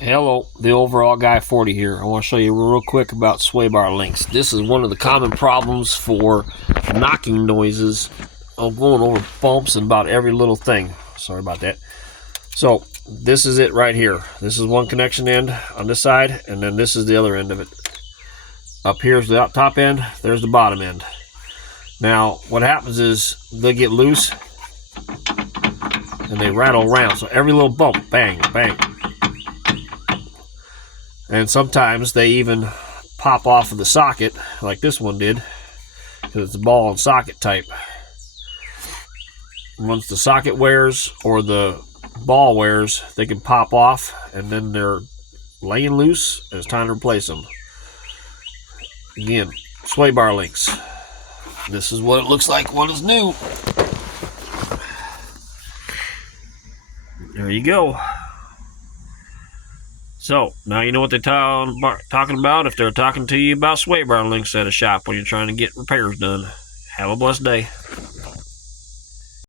Hello, the overall guy 40 here. I want to show you real quick about sway bar links. This is one of the common problems for knocking noises. I'm going over bumps and about every little thing. Sorry about that. So this is it right here. This is one connection end on this side, and then this is the other end of it. Up here's the top end, there's the bottom end. Now what happens is they get loose and they rattle around. So every little bump, bang, bang. And sometimes they even pop off of the socket, like this one did, because it's a ball and socket type. Once the socket wears or the ball wears, they can pop off, and then they're laying loose, and it's time to replace them. Again, sway bar links. This is what it looks like when it's new. There you go. So, now you know what they're talking about if they're talking to you about sway bar links at a shop when you're trying to get repairs done. Have a blessed day.